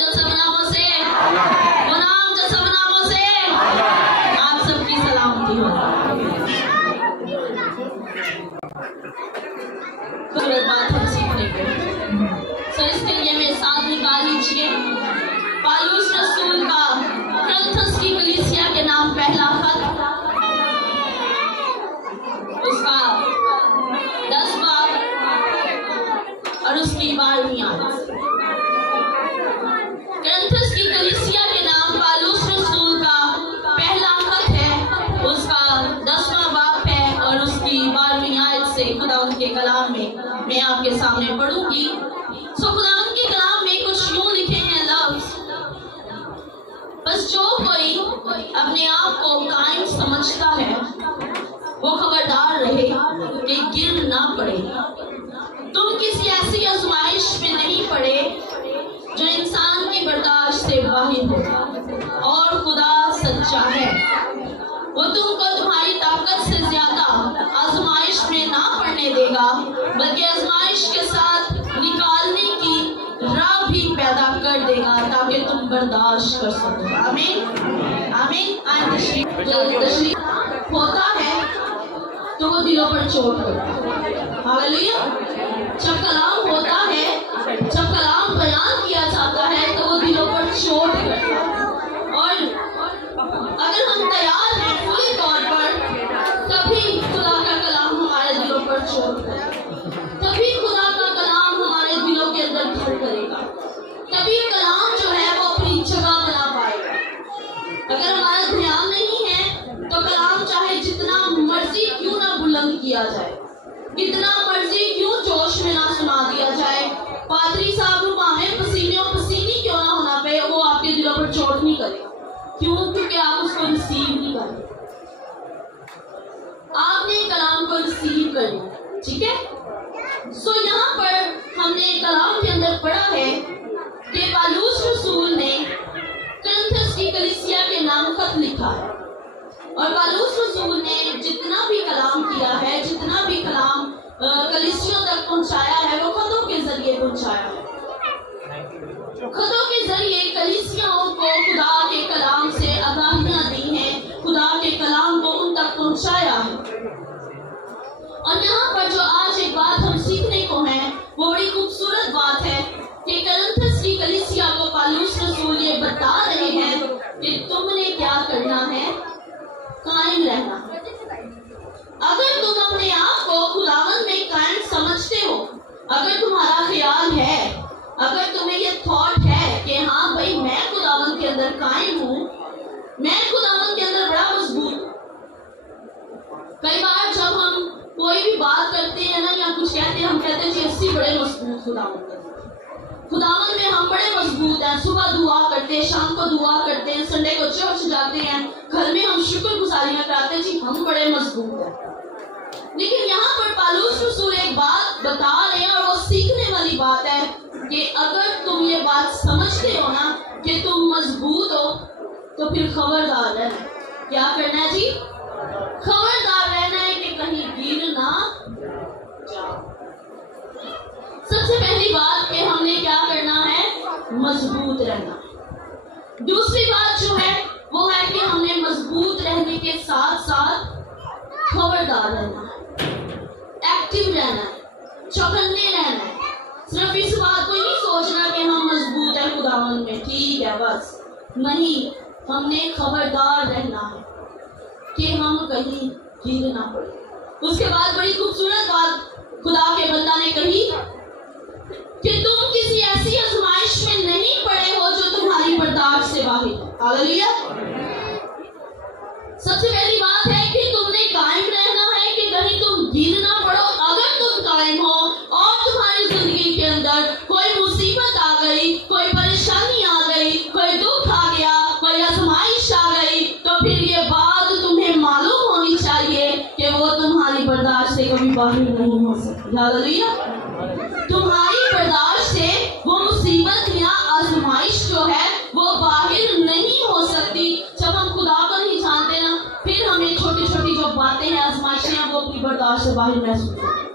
जो सब नामों से, वो नाम जो सब नामों से, आप सबकी सलामती हो। बात हम सीखने को, तो इसके लिए मेरे साथ निकाल लीजिए पालूस रसूल का करंथस की कलीसिया के नाम पहला खत, उसका 10 बाब और उसकी 12वीं आयत। करंथस की कलीसिया के नाम पालूस रसूल का पहला खत है, उसका 10वां बाब है और उसकी 12वीं आयत से खुदा उनके कलाम में मैं आपके सामने पढ़ूंगी। सो खुदा उनके कलाम में कुछ यूं लिखे हैं लफ्ज, बस जो कोई अपने आप को कायम समझता है वो खबरदार रहे कि गिर ना पड़े। तुम किसी ऐसी आजमाइश में नहीं पड़े जो इंसान की बर्दाश्त से बाहर हो, और खुदा सच्चा है, वो तुमको तुम्हारी ताकत से ज्यादा आजमाइश में ना पड़ने देगा, बल्कि आजमाइश के साथ निकालने की राह भी पैदा कर देगा ताकि तुम बर्दाश्त कर सको। आमीन आमीन। तशरीफ होता है तो वो दिलों पर चोट करता है। हालेलुया। जब कलाम होता है, जब कलाम बयान किया जाता है तो वो दिलों पर चोट करता है, और अगर हम तैयार हैं पूरे तौर पर तभी खुदा का कलाम हमारे दिलों पर चोट करेगा, तभी खुदा का कलाम हमारे दिलों के अंदर घर करेगा, तभी कलाम जो है वो अपनी जगह बना पाएगा। अगर हमारा ध्यान नहीं है तो कलाम चाहे जितना मर्जी क्यों ना बुलंद किया जाए, कितना मर्जी क्यों जोश में ना सुना दिया जाए, पादरी साहब भावे पसीनों पसीनी क्यों ना होना पे, वो आपके दिलों पर चोट नहीं करेगा। क्यों? क्योंकि आप उसको रिसीव नहीं कर रहे। आपने कलाम को रिसीव करना, ठीक है। सो यहाँ पर हमने कलाम के अंदर पढ़ा है कि पालूस रसूल ने करंथस की कलीसिया के नाम खत लिखा है, और पालूस रसूल ने जितना भी कलाम किया है, जितना भी कलाम कलीसियों तक पहुंचाया है, वो खतों के जरिए पहुंचाया है। खतों के जरिए कलीसियाओं को खुदा के कलाम से आगाहियां दी हैं, खुदा के कलाम को उन तक पहुंचाया है। और यहाँ पर जो आज एक बात हम सीखने को है वो बड़ी खूबसूरत बात है कि करंथस की कलीसिया को पालूस रसूल ये बता रहे हैं कि तुमने क्या करना है, कायम रहना। अगर तुम अपने आप को खुदावन में कायम समझते हो, अगर तुम्हारा ख्याल है, अगर तुम्हें ये थॉट है कि हाँ भाई मैं खुदावन के अंदर कायम हूँ, मैं खुदावन के अंदर बड़ा मजबूत। कई बार जब हम कोई भी बात करते हैं ना या कुछ कहते हैं, हम कहते हैं जी अस्सी बड़े मजबूत खुदावन में हम बड़े मजबूत हैं। सुबह दुआ करते हैं, शाम को दुआ करते हैं, संडे को चर्च जाते हैं, घर में हम शुक्रगुजारियां कराते हैं, जी हम बड़े मजबूत हैं। लेकिन यहाँ पर पालूस रसूल एक बात बता रहे हैं और वो सीखने वाली बात है कि अगर तुम ये बात समझते हो ना कि तुम मजबूत हो तो फिर खबरदार रहना। क्या करना है जी? खबरदार रहना है कि कहीं गिर ना जाओ। सबसे पहली बात कि हमने क्या करना है, मजबूत रहना। दूसरी बात जो है वो है कि हमने मजबूत रहने के साथ साथ खबरदार रहना है, एक्टिव रहना है, चौकन्ने रहना है। सिर्फ इस बात को नहीं सोचना कि हम मजबूत है खुदावन में, ठीक है बस, नहीं, हमने खबरदार रहना है कि हम कहीं गिर ना पड़े। उसके बाद बड़ी खूबसूरत बात खुदा के बंदा ने कही कि तुम किसी ऐसी आजमाइश में नहीं पड़े हो जो तुम्हारी बर्दाश्त से बाहर है। हालेलुया। सबसे पहली बात है कि तुमने कायम रहना है कि कहीं तुम गिर ना पड़ो। अगर तुम कायम हो और तुम्हारी जिंदगी के अंदर कोई मुसीबत आ गई, कोई परेशानी आ गई, कोई दुख आ गया, कोई आजमाइश आ गई, तो फिर ये बात तुम्हें मालूम होनी चाहिए कि वो तुम्हारी बर्दाश्त से कभी बाहर नहीं हो सकती। हालेलुया। तुम्हारी बर्दाश्त से वो मुसीबत या आजमाइश जो है वो बाहर नहीं हो सकती। जब हम खुदा को नहीं जानते ना, फिर हमें छोटी छोटी जो बातें हैं, आजमाइशें, वो अपनी बर्दाश्त से बाहर महसूस होती।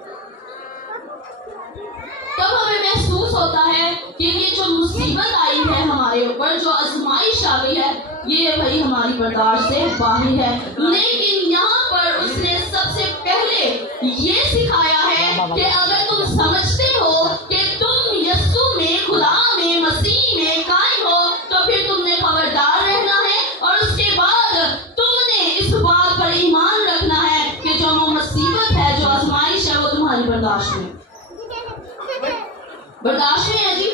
तब हमें महसूस होता है कि ये जो मुसीबत आई है ये भाई हमारी बर्दाश्त से बाहर है। लेकिन यहाँ पर उसने सबसे पहले ये सिखाया है कि अगर तुम समझते हो कि तुम यीशु में, खुदा में, मसीह में कायम हो, तो फिर तुमने खबरदार रहना है और उसके बाद तुमने इस बात पर ईमान रखना है कि जो वो मुसीबत है, जो आजमाइश है, वो तुम्हारी बर्दाश्त में है जी।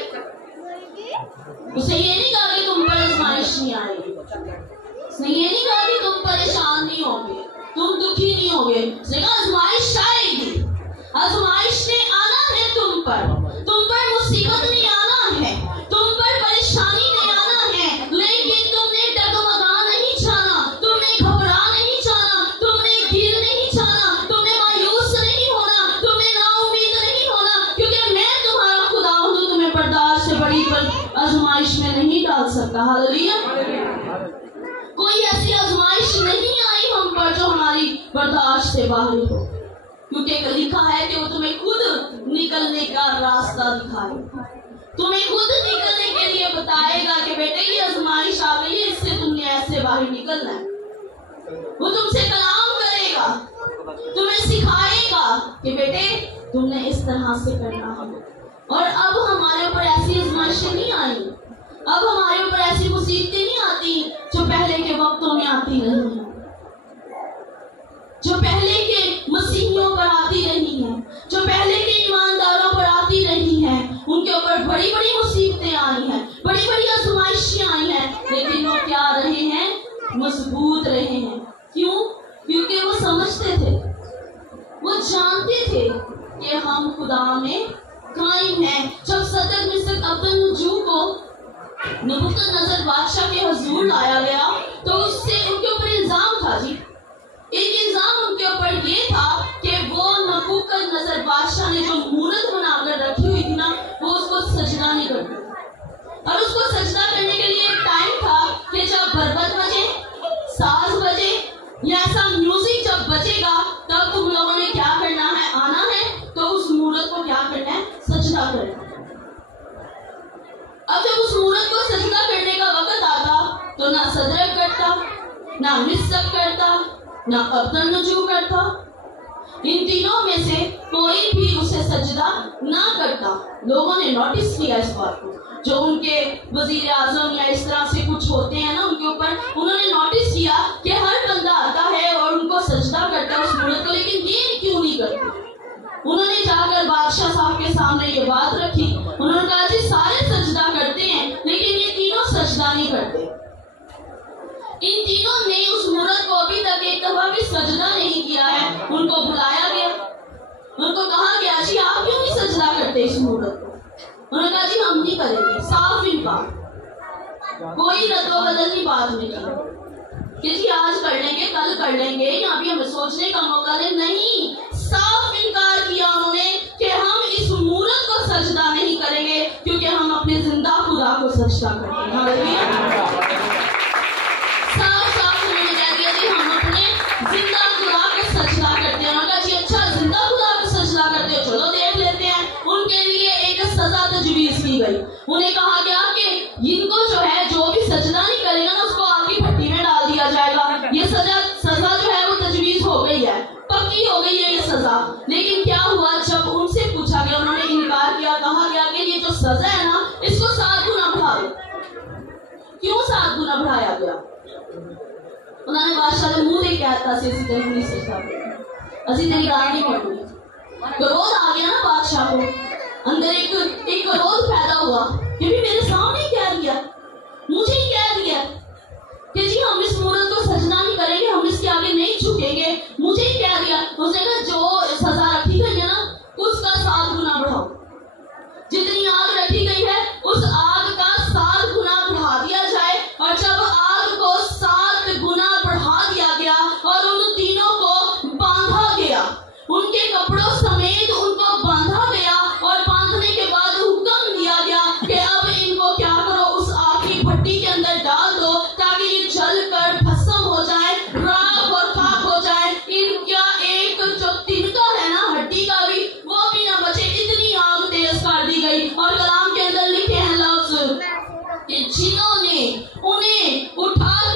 उसे ये नहीं कहा कि तुम पर आजमाइश नहीं आएगी, उसने ये नहीं कहा कि तुम परेशान नहीं होगे, तुम दुखी नहीं होगे। उसने कहा आजमाइश आएगी, आजमाइश ने आना है तुम पर मुसीबत नहीं आना है, तुम पर परेशानी नहीं आना है, लेकिन तुमने डगमगा नहीं जाना, तुमने घबरा नहीं जाना, तुमने गिर नहीं जाना, तुमने मायूस नहीं होना, तुमने नाउम्मीद नहीं होना, क्योंकि मैं तुम्हारा खुदा हूँ, तुम्हें बर्दाश्त से बड़ी आजमाइश में नहीं डाल सकता। हालेलुया। कोई ऐसी आजमाइश नहीं आई हम पर जो हमारी बर्दाश्त से बाहर हो, क्योंकि लिखा है कि वो तुम्हें खुद निकलने का रास्ता दिखाएगा, तुम्हें खुद निकलने के लिए बताएगा कि बेटे ये आजमाइश आ गई है, इससे तुमने ऐसे बाहर निकलना है। वो तुमसे कलाम करेगा, तुम्हें सिखाएगा कि बेटे तुमने इस तरह से करना है। और अब हमारे ऊपर ऐसी आजमाइशें नहीं आई, अब हमारे ऊपर ऐसी मुसीबतें नहीं आती जो पहले के वक्तों में आती रही हैं, जो पहले के मसीहियों पर आती रही हैं, जो पहले के ईमानदारों पर आती रही हैं। उनके ऊपर बड़ी बड़ी मुसीबतें आई हैं, बड़ी बड़ी आजमाइशें आई हैं, लेकिन वो क्या रहे हैं? मजबूत रहे हैं। क्यों? क्योंकि वो समझते थे, वो जानते थे कि हम खुदा में कायम हैं। जब सदर मिस्र अब्दुल-नजूर को नबूकदनेस्सर बादशाह के हुजूर लाया गया, तो उससे उनके ऊपर इल्जाम था जी। एक इल्जाम उनके ऊपर ये था कि वो नबूकदनेस्सर बादशाह ने जो मूरत बनाकर रखी हुई थी ना, वो उसको सजदा नहीं करते। और उसको सजदा करने के लिए एक टाइम था कि जब बरबत बजे, साज बजे, या ऐसा म्यूजिक जब बजेगा, तब तुम लोगों ने क्या करना है? आना है, तो उस मूरत को क्या करना है? सजदा करना है। अब जब उस मूरत को सजदा करने का वक्त आता, तो ना सदरक करता, ना मिस्र करता, ना अब्दुल-नजूर करता। इन तीनों में से कोई भी उसे सजदा ना करता। लोगों ने नोटिस किया इस बात को, जो उनके वजीर आजम या इस तरह से कुछ होते हैं ना, उनके ऊपर उन्होंने नोटिस किया कि हर बंदा आता है और उनको सजदा करता है उस मूरत को, लेकिन ये क्यों नहीं करते। उन्होंने जाकर बादशाह साहब के सामने ये बात रखी। उन्होंने कहा जी सारे सजदा करते हैं, लेकिन ये तीनों सजदा नहीं करते। इन तीनों ने उस मूरत को अभी तक एक दफा भी सजदा नहीं किया है। उनको बुलाया गया, उनको कहा गया जी आप क्यों नहीं सजदा करते इस मूरत को। उन्होंने कहा जी हम नहीं करेंगे, साफ इनकार, कोई रद्दोबदल बात नहीं की कि जी आज कर लेंगे, कल कर लेंगे, या अभी हमें सोचने का मौका दे। नहीं, साफ इनकार किया उन्होंने कि हम इस मूरत को सजदा नहीं करेंगे, क्योंकि हम अपने जिंदा खुदा को सजदा करते हैं। साफ साफ उन्होंने कह दिया जी हम अपने जिंदा खुदा को सजदा करते हैं। उन्होंने कहा जी अच्छा जिंदा खुदा को सजदा करते हो, चलो देख लेते हैं। उनके लिए एक सजा तजवीज की गई। उन्हें कहा गया कि इनको जो है, जो भी सजदा नहीं करेगा ना, उसको आग की भट्टी में डाल दिया जाएगा। ये सजा जो है वो तजवीज हो गई है, पक्की हो गई है ये सजा। लेकिन क्या हुआ, जब उनसे पूछा गया, उन्होंने इनकार किया। कहा गया कि ये जो सजा है ना, इसको 7 गुना बढ़ा दो। क्यों 7 गुना बढ़ाया गया? उन्होंने बादशाह ने मुंह देके कहता से इसी तरह नहीं सजदा, असि तेरी गाल नहीं पड़नी। क्रोध आ गया ना बादशाह को, अंदर एक क्रोध पैदा हुआ कि भी मेरे सामने कह दिया, मुझे कह दिया कि जी हम इस मूरत को सजना नहीं करेंगे, हम इसके आगे नहीं झुकेंगे, मुझे कह दिया। उसने कहा जो सजा रखी गई है ना, उसका 7 गुना बढ़ाओ। जितनी आग रखी गई है उस आग का 7 गुना बढ़ा दिया जाए। और जब आग को 7 गुना बढ़ा दिया गया और उन तीनों को बांधा गया, उनके कपड़ों समेत उनको बांधा गया, और बांधने के बाद हुक्म दिया गया कि अब इनको क्या करो, उस आग की भट्टी के अंदर डाल दो, ताकि ये जल कर भस्म हो जाए, राख और खाक हो जाए। इनका एक जो तिनका है ना, हड्डी का भी, वो भी ना बचे। इतनी आग तेज कर दी गई। और कलाम के अंदर लिखे हैं लफ्ज कि जिन्होंने उन्हें उठा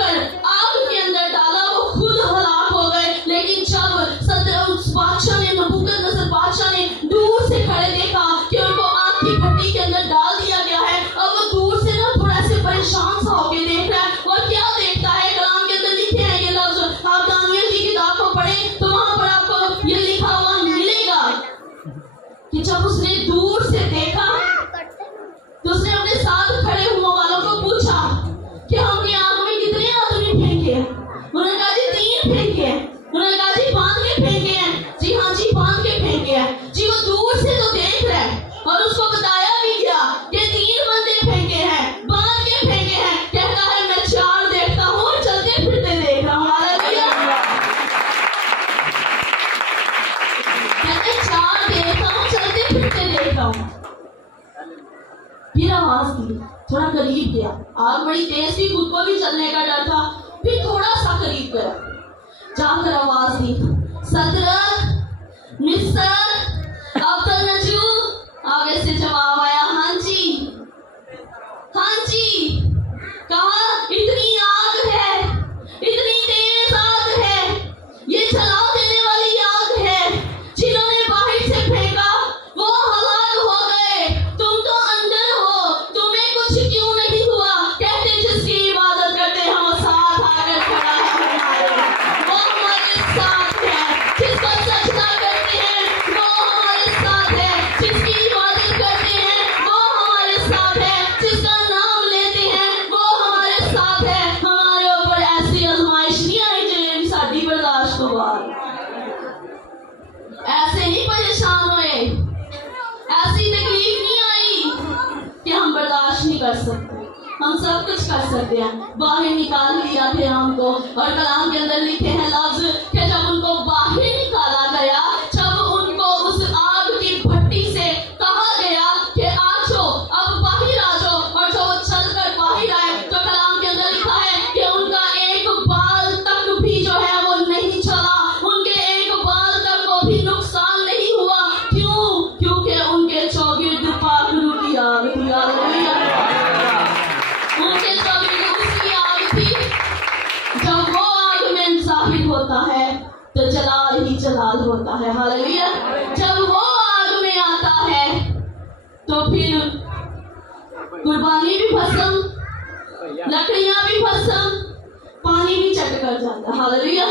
करीब गया, आग बड़ी तेज थी, खुद को भी जलने का डर था। फिर थोड़ा सा करीब गया, जाकर आवाज दी, सदरक मिस्टर अब्दुल नजू। आगे से जवाब आया, हाँ जी हाँ जी। कहा, इतनी आग है, इतनी तेज आग है, ये जला देने वाली आग है, जिन्होंने बाहर से फेंका वो हलाक हो गए, तुम तो अंदर हो, तुम्हें कुछ क्यों नहीं हुआ? कहते जिसकी इबादत करते हम साथ आकर खड़ा है हमारे, वो हमारे साथ है। जिसको सजदा करते हैं वो हमारे साथ है, जिसकी इबादत करते हैं वो हमारे साथ है, जिसका नाम लेते हैं वो हमारे साथ है। हमारे ऊपर ऐसी आजमाइश नहीं आई जो साड़ी बर्दाश्त को बाहर। ऐसे नहीं परेशान हुए, ऐसी तकलीफ नहीं आई कि हम बर्दाश्त नहीं कर सकते। हम सब कुछ कर सकते हैं। बाहर निकाल लिया फिर हमको, और कलाम के अंदर लिखे हैं लफ्ज कि जब उनको बाहर निकाला गया, जब उनको उस आग की भट्टी से कहा गया कि आ जाओ, अब बाहर आ जाओ, और जो वो चलकर बाहर आए, तो कलाम के अंदर लिखा है कि उनका एक बाल तक भी जो है वो नहीं चला, उनके एक बाल तक को भी नुकसान नहीं हुआ। क्यों? क्योंकि उनके चौगिर्द पाखरू की आग थी। हालेलुया। उनके चौगिर्द उसकी आग थी। जब वो आग में जाहिर होता है तो जलाल ही जलाल होता है। हालेलुया। जब वो आग में आता है तो फिर कुर्बानी भी भस्म, लकड़ियां भी भस्म, पानी भी चट कर जाता है। हालेलुया।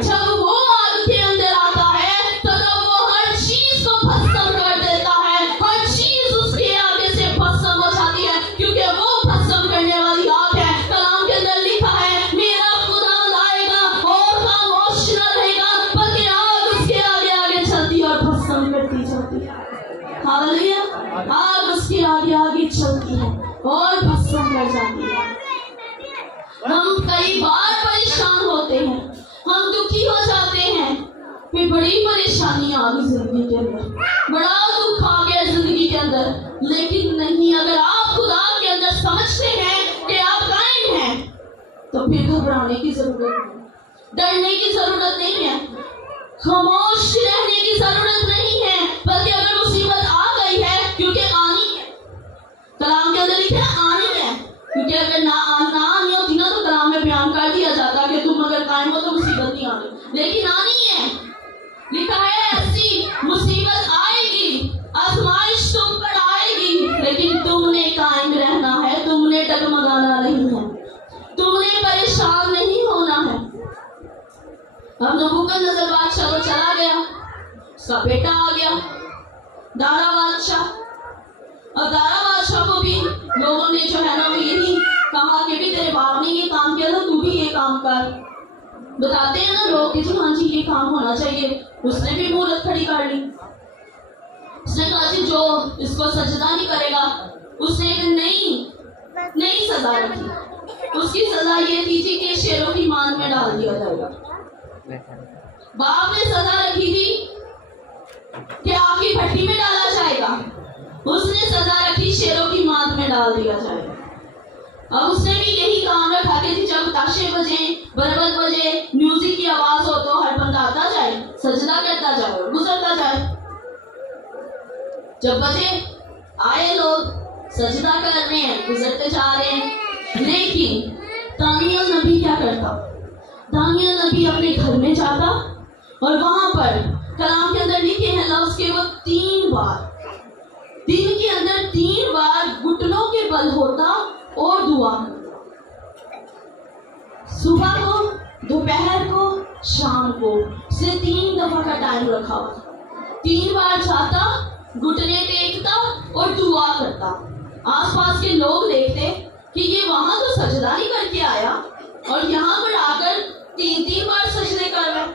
जब वो आग के अंदर आता है तो जब वो हर चीज को भस्म कर देता है, हर चीज उसके आगे से भस्म हो जाती है, क्योंकि वो भस्म करने वाली आग है। कलाम के अंदर लिखा है, मेरा खुदा आएगा और खामोश न रहेगा, बल्कि आग उसके आगे आगे चलती और भस्म करती जाती है। हालेलुया। आग उसके आगे आगे चलती है और भस्म कर जाती है। हम कई बार परेशान होते हैं, हम दुखी हो जाते हैं, फिर बड़ी परेशानी आ गई जिंदगी के अंदर, बड़ा दुख आ गया जिंदगी के अंदर। लेकिन नहीं, अगर आप खुदा के अंदर समझते हैं कि आप कायम हैं, तो फिर घबराने की जरूरत नहीं, डरने की जरूरत नहीं है, खामोश रहने की जरूरत नहीं है। बल्कि अगर मुसीबत आ गई है, क्योंकि आनी है, कलाम के अंदर लिखा है आनी है, क्योंकि अगर ना आनी होती ना तो कलाम में बयान कर दिया जाता कि तुम अगर कायम हो तो मुसीबत नहीं आनी, लेकिन आनी है। लिखा है ऐसी मुसीबत आएगी, आजमाइश तुम पर आएगी, लेकिन तुमने कायम रहना है, तुमने डगमगाना नहीं है, तुमने परेशान नहीं होना है। अब नबूकदनेस्सर बादशाह तो चला गया, उसका बेटा आ गया दारा बादशाह, और दारा बादशाह को भी लोगों ने जो है ना वो यही कहा कि भी तेरे बाप ने ये काम किया था, तू भी ये काम कर। बताते हैं ना लोग कि हाँ जी ये काम होना चाहिए। उसने भी मूर्त खड़ी कर ली। उसने कहा जी जो इसको सजदा नहीं करेगा, उसने एक नई सजा रखी। उसकी सजा ये थी जी कि शेरों की मान में डाल दिया जाएगा। बाप ने सजा रखी थी कि आपकी भट्टी में डाला जाएगा, उसने सजा रखी शेरों की मान में डाल दिया जाएगा। अब उसने भी यही काम रखा कि जब ताशे बजे, बरबत बजे, म्यूजिक की आवाज हो तो हर बंदा आता जाए, सजदा करता जाए, गुजरता जाए। जब बजे आए लोग सजदा कर रहे हैं, गुजरते जा रहे हैं। लेकिन दानियल नबी क्या करता? दानियल नबी अपने घर में जाता और वहां पर कलाम के अंदर लिखे हैं लफ्ज के वो 3 बार दिन के अंदर 3 बार घुटनों के बल होता और दुआ करता। सुबह को, दोपहर को, शाम को, से 3 दफा का टाइम रखा हुआ। 3 बार जाता, घुटने टेकता और दुआ करता। आसपास के लोग देखते कि ये वहां तो सजदा नहीं करके आया और यहाँ पर आकर 3 बार सजदे कर रहा है,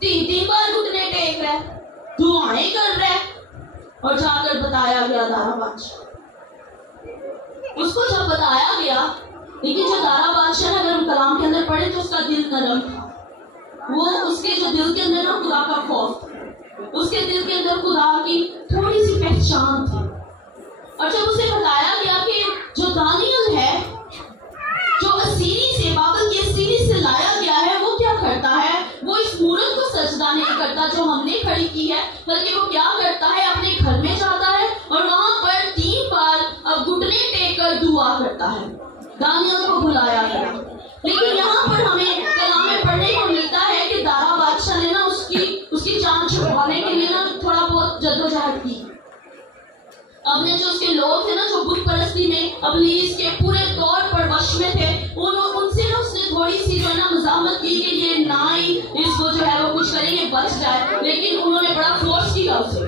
3 बार घुटने टेक रहा है, दुआएं कर रहा है। और जाकर बताया गया दारा बादशाह, उसको जब बताया गया, लेकिन जो दारा बादशाह अगर हम कलाम के अंदर पढ़े तो उसका दिल नरम था। वो उसके जो दिल के अंदर ना खुदा का खौफ था, उसके दिल के अंदर खुदा की थोड़ी सी पहचान थी। और जब उसे बताया गया कि जो दानियल है बात जो हमने खड़ी की है, बल्कि वो क्या करता है, अपने घर में जाता है और वहां पर 3 बार अब घुटने टेक कर दुआ करता है। दानियल को बुलाया गया, लेकिन यहाँ पर हमें कलाम में पढ़ने को मिलता है कि दारा बादशाह ने ना उसकी जान छुड़वाने के लिए ना थोड़ा बहुत जद्दोजहद की। अपने जो उसके लोग थे ना, जो बुत परस्ती में अबलीस के पूरे तौर पर वश में थे, उनसे ना उसने थोड़ी सी जो है ना मज़ामत की कि ये ना ही इसको जो है वो कुछ करेंगे, बच जाए। लेकिन उन्होंने बड़ा फोर्स किया उसे,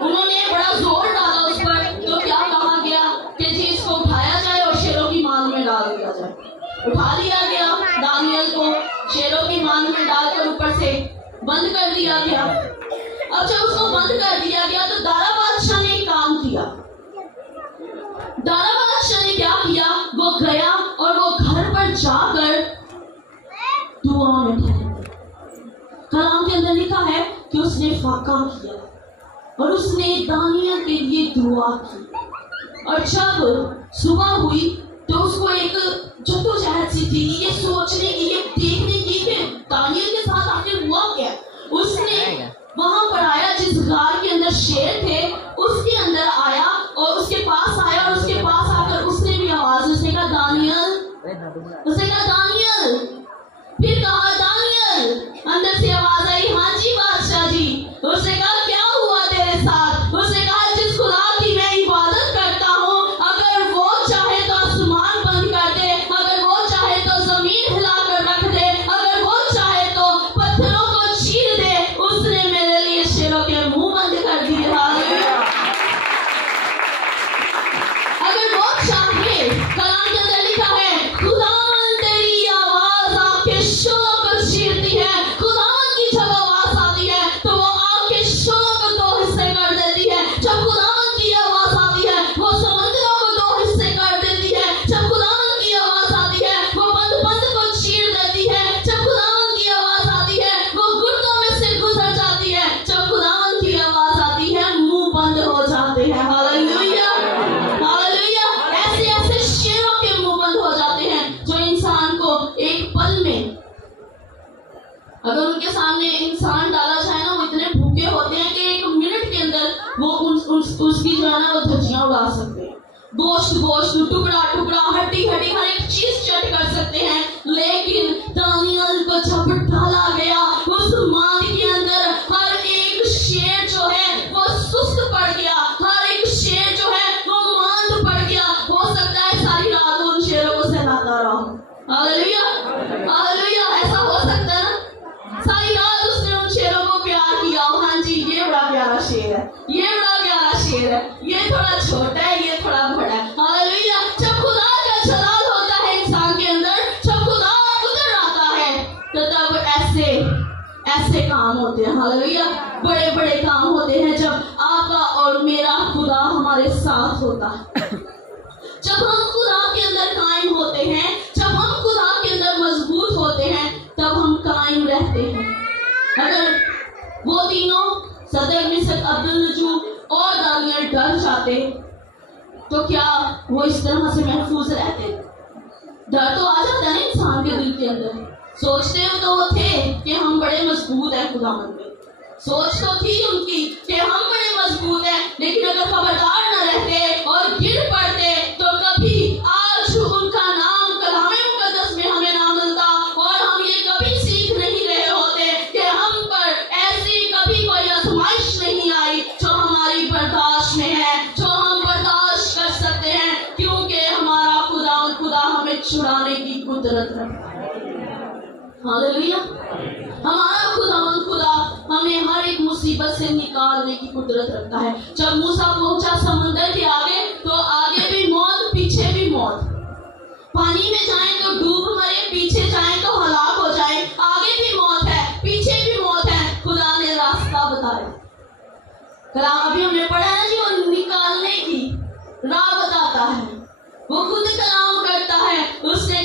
उन्होंने बड़ा जोर डाला उस पर। तो क्या कहा गया कि जी इसको उठाया जाए और शेरों की मान में डाल दिया जाए। उठा लिया गया, दानियल को शेरों की मान में डालकर ऊपर से बंद कर दिया गया। अब जब उसको बंद कर दिया गया तो दारा बादशाह ने एक काम किया। दारा बादशाह ने क्या किया, वो गया और वो घर पर जाकर दुआ में ठहर। कलाम के अंदर लिखा है कि उसने फाका किया और उसने दानियल के लिए दुआ की। और जब सुबह हुई तो उसको एक जद्दोजहद सी थी, ये सोचने की, ये देखने की कि दानियल के साथ आखिर हुआ क्या। उसने वहां पर आया, जिस गार के अंदर शेर थे उसके अंदर आया और उसके पास आया और उसके पास आकर उसने भी आवाज, उसने कहा दानियल, उसने कहा दानियल, फिर कहा दानियल। अंदर से आवाज आई, हाँ जी बादशाह जी। उसने कहा क्या हुआ तेरे साथ। उसने कहा जिस खुदा की मैं इबादत करता हूँ, अगर वो चाहे तो आसमान बंद कर दे, अगर वो चाहे तो जमीन हिला कर रख दे, अगर वो चाहे तो पत्थरों को चीर दे, उसने मेरे लिए शेरों के मुंह बंद कर दिए। अगर वो चाहे, कलाम के अंदर लिखा है खुदावन तेरी आवाज आपके शोरों को चीरती है। खुदावन की जब आवाज आती है तो वो आपके शोरों को 2 हिस्से कर देती है। जब खुदावन की आवाज आती है वो समंदरों को 2 हिस्से कर देती है। जब खुदावन की आवाज आती है वो बंद को चीर देती है। जब खुदावन की आवाज आती है वो गुर्दों में से गुजर जाती है। जब खुदावन की आवाज आती है मुंह बंद हो जाते हैं। Hallelujah, hallelujah. ऐसे ऐसे शेरों के मुंह बंद हो जाते हैं जो इंसान को एक पल में, अगर उनके सामने इंसान डाला जाए ना, वो इतने भूखे होते हैं कि 1 मिनट के अंदर वो उसकी जो है ना वो धज्जियां उड़ा सकते हैं। गोश्त, टुकड़ा टुकड़ा, हड्डी हड्डी, हर एक चीज चट कर सकते हैं। लेकिन दानियल को जब डाला गया उस मान के अंदर, हर एक शेर जो है वो सुस्त पड़ गया, हर एक शेर जो है वो मांद पड़ गया। हो सकता है सारी रात उन शेरों को सहलाता रहा। Hallelujah, hallelujah. ऐसा हो सकता है ना, सारी रात उसने उन शेरों को प्यार किया। हाँ जी, ये बड़ा प्यारा शेर है, ये बड़ा प्यारा शेर है, ये थोड़ा छोटा है, ये थोड़ा बड़ा है। हालेलुया। जब खुदा का जलाल होता है इंसान के अंदर, जब खुदा उतर आता है तो तब ऐसे काम होते हैं। हालेलुया, बड़े बड़े काम होते हैं जब आपका और मेरा खुदा हमारे साथ होता है। जब हम खुदा के अंदर कायम होते हैं, जब हम खुदा के अंदर मजबूत होते हैं, तब हम कायम रहते हैं। अगर वो तीनों सदर मिसक अब्दुल-नजूब और दानियल डर जाते तो क्या वो इस तरह से महफूज रहते। डर तो आ जाता है इंसान के दिल के अंदर। सोचते तो वो थे कि हम बड़े मजबूत हैं, खुदावंद में सोच तो थी उनकी कि हम बड़े मजबूत हैं, लेकिन अगर खबरदार न रहते और गिर पड़ते तो कभी आज उनका नाम कलाम मुकद्दस में हमें ना मिलता और हम ये कभी सीख नहीं रहे होते कि हम पर ऐसी कभी कोई आजमाइश नहीं आई जो हमारी बर्दाश्त में है, जो हम बर्दाश्त कर सकते हैं, क्योंकि हमारा खुदा हमें छुड़ाने की कुदरत रखता है। हालेलुया। हमारा खुदा हमें हर एक मुसीबत से निकालने की कुदरत रखता है। जब मूसा पहुंचा समंदर के आगे तो आगे भी मौत, पीछे भी मौत। पानी में जाएं तो डूब मरे, पीछे जाएं तो हलाक हो जाएं। आगे भी मौत है, पीछे भी मौत है। खुदा ने रास्ता बताया। कलाम अभी हमने पढ़ा है जी, वो निकालने की राह बताता है। वो खुद कलाम करता है। उसने